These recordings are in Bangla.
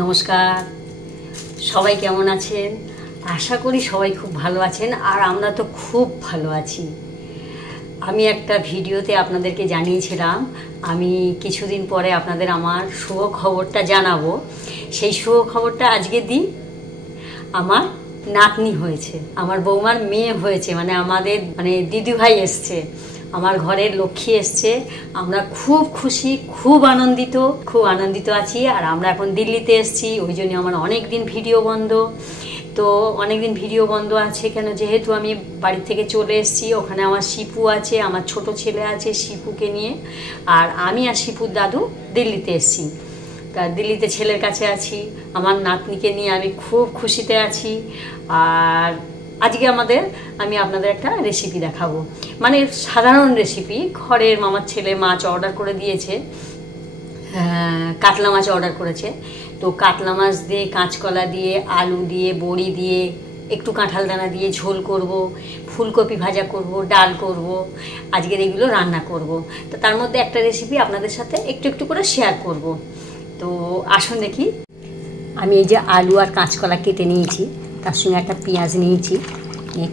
নমস্কার, সবাই কেমন আছেন? আশা করি সবাই খুব ভালো আছেন, আর আমরা তো খুব ভালো আছি। আমি একটা ভিডিওতে আপনাদেরকে জানিয়েছিলাম আমি কিছুদিন পরে আপনাদের আমার শুভ খবরটা জানাবো। সেই শুভ খবরটা আজকে দিই। আমার নাতনি হয়েছে, আমার বৌমার মেয়ে হয়েছে, আমাদের দিদিভাই এসছে, আমার ঘরের লক্ষ্মী এসছে। আমরা খুব খুশি, খুব আনন্দিত আছি। আর আমরা এখন দিল্লিতে এসছি, ওই জন্য আমার অনেক দিন ভিডিও বন্ধ। তো অনেক দিন ভিডিও বন্ধ আছে কেন, যেহেতু আমি বাড়ি থেকে চলে এসেছি। ওখানে আমার শিপু আছে, আমার ছোট ছেলে আছে শিপুকে নিয়ে, আর আমি আর শিপুর দাদু দিল্লিতে এসেছি। তা দিল্লিতে ছেলের কাছে আছি, আমার নাতনিকে নিয়ে আমি খুব খুশিতে আছি। আর আজকে আমি আপনাদের একটা রেসিপি দেখাবো, সাধারণ রেসিপি। ঘরের মামার ছেলে মাছ অর্ডার করে দিয়েছে, কাতলা মাছ অর্ডার করেছে। তো কাতলা মাছ দিয়ে, কাঁচকলা দিয়ে, আলু দিয়ে, বড়ি দিয়ে, একটু কাঁঠাল দানা দিয়ে ঝোল করব, ফুলকপি ভাজা করব, ডাল করব। আজকের এগুলো রান্না করব। তো তার মধ্যে একটা রেসিপি আপনাদের সাথে একটু একটু করে শেয়ার করব। তো আসুন দেখি। আমি এই যে আলু আর কাঁচকলা কেটে নিয়েছি, তার সঙ্গে একটা পেঁয়াজ নিয়েছি,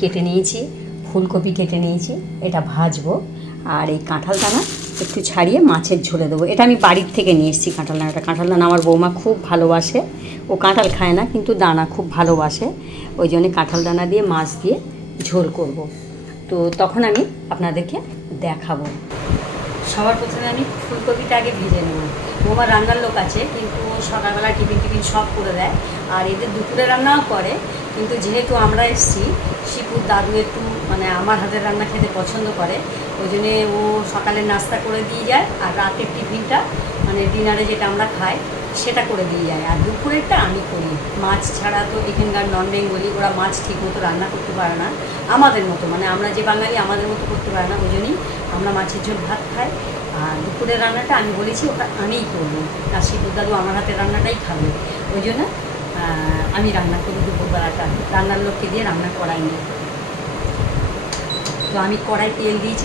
কেটে নিয়েছি, ফুলকপি কেটে নিয়েছি, এটা ভাজবো। আর এই কাঁঠাল দানা একটু ছাড়িয়ে মাছের ঝোলে দেবো। এটা আমি বাড়ির থেকে নিয়ে এসেছি কাঁঠাল দানাটা। কাঁঠাল দানা আমার বৌমা খুব ভালোবাসে, ও কাঁঠাল খায় না কিন্তু দানা খুব ভালোবাসে, ওই জন্যে কাঁঠাল দানা দিয়ে মাছ দিয়ে ঝোল করব। তো তখন আমি আপনাদেরকে দেখাবো। সবার প্রথমে আমি ফুলকপিটা আগে ভেজে নেব। বৌমার রান্নার লোক আছে, কিন্তু সকালবেলা টিফিন সব করে দেয়, আর এদের দুপুরে রান্নাও করে। কিন্তু যেহেতু আমরা এসেছি, শিপুর দাদু একটু আমার হাতের রান্না খেতে পছন্দ করে, ওই জন্যে ও সকালে নাস্তা করে দিয়ে যায়, আর রাতের টিফিনটা ডিনারে যেটা আমরা খাই সেটা করে দিয়ে যায়, আর দুপুরেরটা আমি করি। মাছ ছাড়া তো এখানকার নন বেঙ্গলি, ওরা মাছ ঠিক মতো রান্না করতে পারে না আমাদের মতো, আমরা যে বাঙালি আমাদের মতো করতে পারে না, ওই জন্যই আমরা মাছের ঝোল ভাত খাই। আর দুপুরের রান্নাটা আমি বলেছি ওটা আমিই করবো, আর শিপুর দাদু আমার হাতের রান্নাটাই খাবে, ওই জন্য আমি রান্না করি দুপুরবেলাটা। রান্নার লোককে দিয়ে রান্না করাইনি। তো আমি কড়াই তেল দিয়েছি,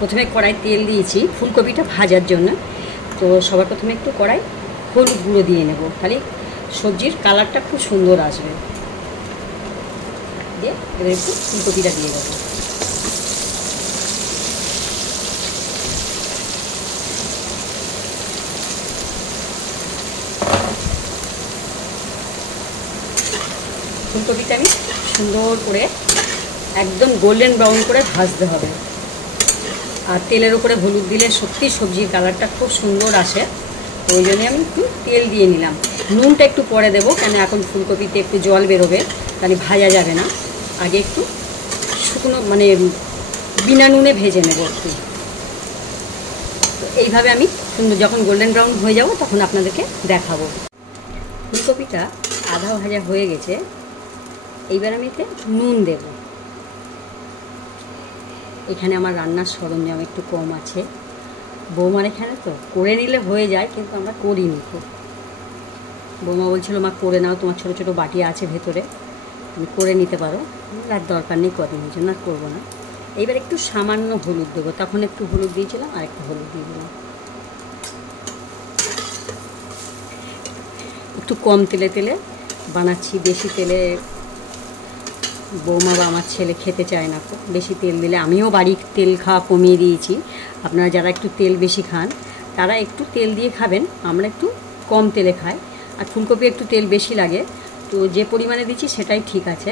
প্রথমে কড়াই তেল দিয়েছি ফুলকপিটা ভাজার জন্য। তো সবার প্রথমে একটু কড়াই হলুদ গুঁড়ো দিয়ে নেব, তাহলে সবজির কালারটা খুব সুন্দর আসবে। দিয়ে এবার একটু ফুলকপিটা দিয়ে দেবো। ফুলকপিটা আমি সুন্দর করে একদম গোল্ডেন ব্রাউন করে ভাজতে হবে। আর তেলের উপরে হলুদ দিলে সত্যি সবজির কালারটা খুব সুন্দর আসে, ওই জন্যে আমি একটু তেল দিয়ে নিলাম। নুনটা একটু পরে দেবো, কেন এখন ফুলকপিতে একটু জল বেরোবে, তাহলে ভাজা যাবে না। আগে একটু শুকনো বিনা নুনে ভেজে নেব একটু। তো এইভাবে আমি সুন্দর যখন গোল্ডেন ব্রাউন হয়ে যাব তখন আপনাদেরকে দেখাবো। ফুলকপিটা আধা ভাজা হয়ে গেছে, এইবার আমি এতে নুন দেব। এখানে আমার রান্নার সরঞ্জাম একটু কম আছে, বৌমার এখানে তো করে নিলে হয়ে যায়, কিন্তু আমরা করিনি। খুব বৌমা বলছিল মা করে নাও, তোমার ছোটো ছোটো বাটি আছে ভেতরে, তুমি করে নিতে পারো। আর দরকার নেই, কদিন জন্য আর করবো না। এইবার একটু সামান্য হলুদ দেবো, তখন একটু হলুদ দিয়েছিলাম, আর একটু হলুদ দিয়ে দিলাম। একটু কম তেলে বানাচ্ছি, বেশি তেলে বৌমা বা আমার ছেলে খেতে চায় না। খুব বেশি তেল দিলে, আমিও বাড়ির তেল খাওয়া কমিয়ে দিয়েছি। আপনারা যারা একটু তেল বেশি খান তারা একটু তেল দিয়ে খাবেন, আমরা একটু কম তেলে খাই। আর ফুলকপি একটু তেল বেশি লাগে, তো যে পরিমাণে দিচ্ছি সেটাই ঠিক আছে।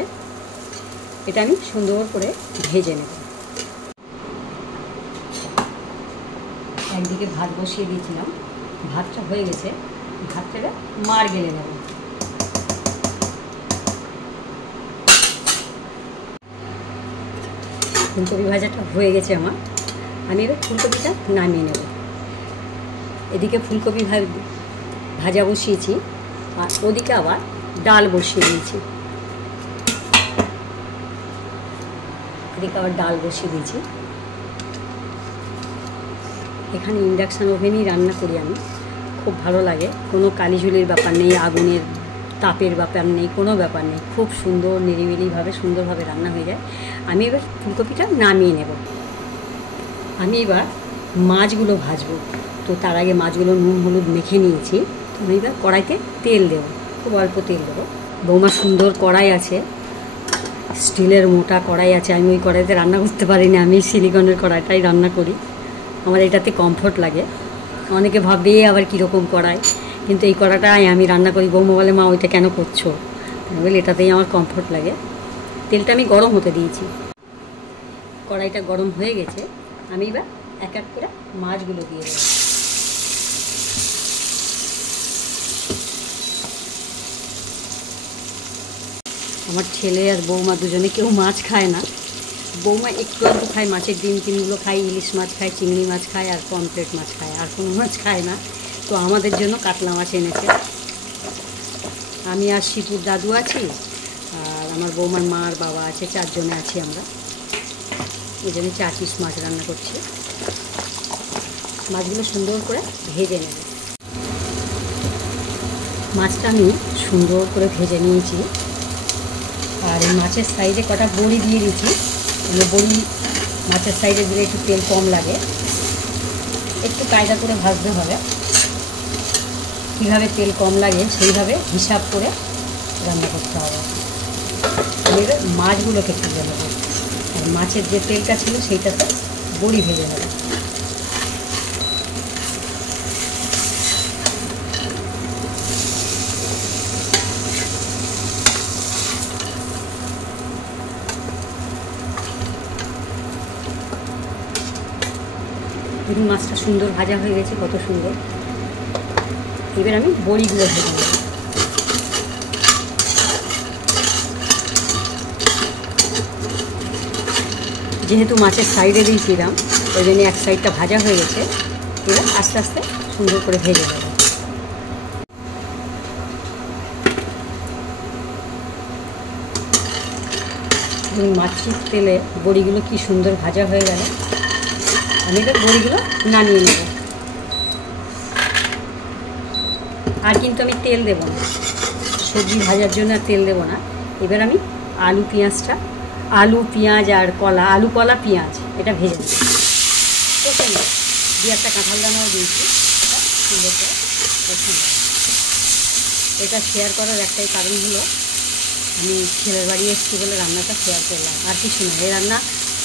এটা আমি সুন্দর করে ভেজে নেব। একদিকে ভাত বসিয়ে দিয়েছিলাম, ভাতটা হয়ে গেছে, ভাতটা মার গেলে নেব। ফুলকপি ভাজাটা হয়ে গেছে আমার, আমি এবার ফুলকপিটা নামিয়ে নেব। এদিকে ফুলকপি ভাজা বসিয়েছি, আর ওদিকে আবার ডাল বসিয়ে দিয়েছি। এখানে ইন্ডাকশান ওভেনই রান্না করি আমি, খুব ভালো লাগে। কোনো কালিঝুলির ব্যাপার নেই, আগুনের তাপের ব্যাপার নেই, কোনো ব্যাপার নেই। খুব সুন্দর নিরিবিলিভাবে সুন্দরভাবে রান্না হয়ে যায়। আমি এবার ফুলকপিটা নামিয়ে নেব। আমি এবার মাছগুলো ভাজবো। তো তার আগে মাছগুলো নুন হলুদ মেখে নিয়েছি, আমি এবার কড়াইতে তেল দেবো, খুব অল্প তেল দেবো। বৌমা সুন্দর কড়াই আছে, স্টিলের মোটা কড়াই আছে। আমি ওই কড়াইতে রান্না করতে পারি না, আমি সিলিকনের কড়াইটাই রান্না করি, আমার এটাতে কমফোর্ট লাগে। অনেকে ভাববে আবার কীরকম কড়াই, কিন্তু এই কড়াটাই আমি রান্না করি। বৌমা বলে মা ওইটা কেন করছো, আমি বলি এটাতেই আমার কমফোর্ট লাগে। তেলটা আমি গরম হতে দিয়েছি, কড়াইটা গরম হয়ে গেছে। আমি এবার এক এক করে মাছগুলো দিয়ে দেবো। আমার ছেলে আর বৌমা দুজনে কেউ মাছ খায় না। বৌমা একটু একটু খায়, মাছের ডিম টিমগুলো খায়, ইলিশ মাছ খায়, চিংড়ি মাছ খায়, আর পমফ্রেট মাছ খায়, আর কোনো মাছ খায় না। তো আমাদের জন্য কাতলা মাছ এনেছে। আমি আর শিপুর দাদু আছি, আর আমার বৌমার মা আর বাবা আছে, 4 জনে আছি আমরা। এই জন্য 4 পিস মাছ রান্না করছি। মাছগুলো সুন্দর করে ভেজে নেব। মাছটা আমি সুন্দর করে ভেজে নিয়েছি, আর এই মাছের সাইডে কটা বড়ি দিয়ে দিচ্ছি। বড়ি মাছের সাইডে দিলে একটু তেল কম লাগে, একটু কায়দা করে ভাজতে হবে। কীভাবে তেল কম লাগে সেইভাবে হিসাব করে রান্না করতে হবে। আমি এবার মাছগুলোকে ভেজে নেব, আর মাছের যে তেলটা ছিল সেইটাতে বড়ি ভেজে নেব। দেখুন মাছটা সুন্দর ভাজা হয়ে গেছে, কত সুন্দর। এবার আমি বড়িগুলো ভেজে নেব। যেহেতু মাছের সাইডে দিয়েছিলাম, ওই জন্য এক সাইডটা ভাজা হয়ে গেছে। এবার আস্তে আস্তে সুন্দর করে ভেজে নেব। মাছের তেলে বড়িগুলো কি সুন্দর ভাজা হয়ে গেল। আমি এবার বড়িগুলো নামিয়ে নেব। আর কিন্তু আমি তেল দেবো না, সবজি ভাজার জন্য আর তেল দেবো না। এবার আমি আলু পেঁয়াজ আর কলা, আলু কলা পেঁয়াজ এটা ভেজে নেব, কষে নেব। দিয়ে একটা কাঁঠাল দানাও দিয়েছি, এটা সুন্দর করে কষে নেব। এটা শেয়ার করার একটাই কারণ হলো, আমি ছেলের বাড়ি এসেছি বলে রান্নাটা শেয়ার করলাম, আর কিছু না। এই রান্না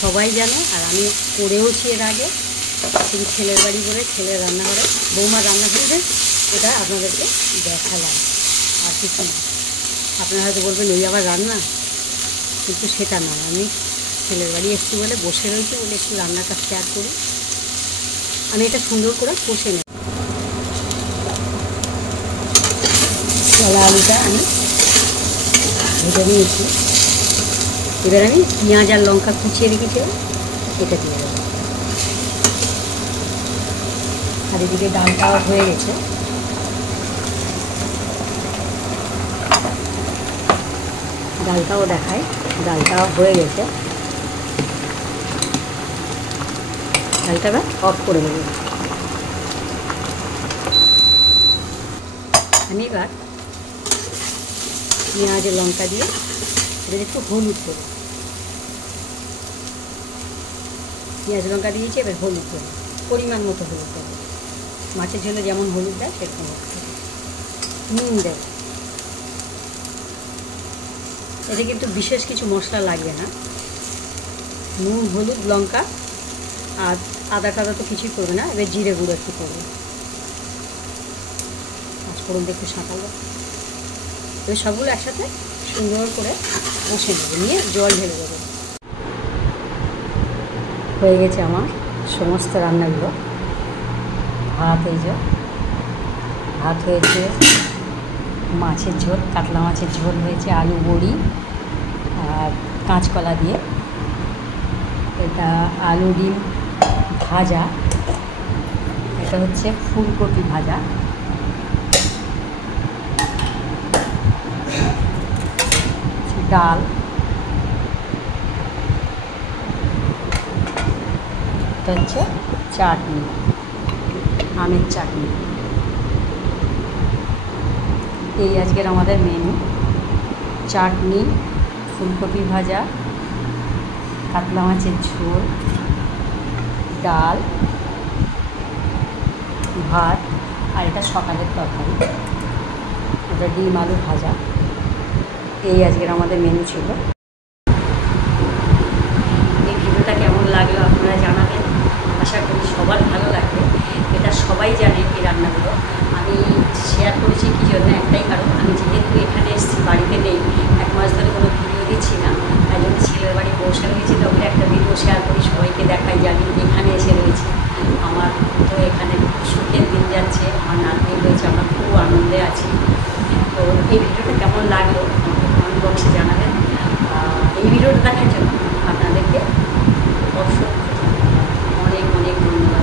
সবাই জানে, আর আমি করেওছি এর আগে। শুধু ছেলের বাড়ি বলে ছেলের রান্নাঘরে বৌমার রান্না করে এটা আপনাদেরকে দেখালাম, আর কিছু না। আপনারা হয়তো বলবেন ওই আবার রান্না, কিন্তু সেটা নয়। আমি ছেলের বাড়ি এসেছি বলে বসে রয়েছি বলে একটু রান্নাটা শেয়ার করি। আমি এটা সুন্দর করে কষে নেব। কলা আলুটা আমি ভেজে নিয়েছি। এবার আমি পেঁয়াজ আর লঙ্কা কুচিয়ে রেখেছিলাম, এটা দিয়ে দেবো। আর এদিকে ডালটাও হয়ে গেছে। ডালটাও দেখায়, ডালটাও হয়ে গেছে। ডালটা এবার অফ করে দেবো। আমি এবার পেঁয়াজ লঙ্কা দিয়ে এবার একটু হলুদ দেবো। পেঁয়াজ লঙ্কা দিয়েছি, এবার হলুদ দেবো, পরিমাণ মতো হলুদ দেবো। মাছের ঝোলে যেমন হলুদ দেয় সেরকম হলুদ দেবো। নুন দেবো। এতে কিন্তু বিশেষ কিছু মশলা লাগবে না। নুন, হলুদ, লঙ্কা আর আদা টাদা তো কিছুই করবে না। এবার জিরে গুঁড়ো একটু করবে, পাঁচফোড়ন একটু সাঁতালো। এবার সবগুলো একসাথে সুন্দর করে কষে নেবে, নিয়ে জল ঢেলে দেবে। হয়ে গেছে আমার সমস্ত রান্নাগুলো। ভাত হয়েছে, মাছের ঝোল, কাতলা মাছের ঝোল হয়েছে, আলু বড়ি আর কাঁচকলা দিয়ে। এটা আলু ডিম ভাজা, এটা হচ্ছে ফুলকপি ভাজা, ডাল, এটা হচ্ছে চাটনি, আমের চাটনি। এই আজকের আমাদের মেনু। চাটনি, ফুলকপি ভাজা, কাতলা মাছের ঝোল, ডাল, ভাত, আর এটা সকালের তরকারি, এটা ডিম আলু ভাজা। এই আজকের আমাদের মেনু ছিল। এই ভিডিওটা কেমন লাগলো আপনারা জানাবেন, আশা করি সবার ভালো লাগবে। এটা সবাই জানে এই রান্নাগুলো। আমি শেয়ার করেছি কী জন্য, একটাই কারণ, আমি যেহেতু এখানে এসেছি, বাড়িতে নেই, 1 মাস ধরে কোনো ভিডিও দিচ্ছি না, তাই জন্য ছেলের বাড়ি বসে রয়েছি, তবে একটা ভিডিও শেয়ার করি, সবাইকে দেখাই যে আমি এখানে এসে রয়েছি। আমার তো এখানে সুখের দিন যাচ্ছে, আমার নাতনি রয়েছে, আমরা খুব আনন্দে আছি। তো এই ভিডিওটা কেমন লাগলো আমাকে কমেন্ট বক্সে জানাবেন। এই ভিডিওটা দেখার জন্য আপনাদেরকে অসংখ্য অনেক অনেক ধন্যবাদ।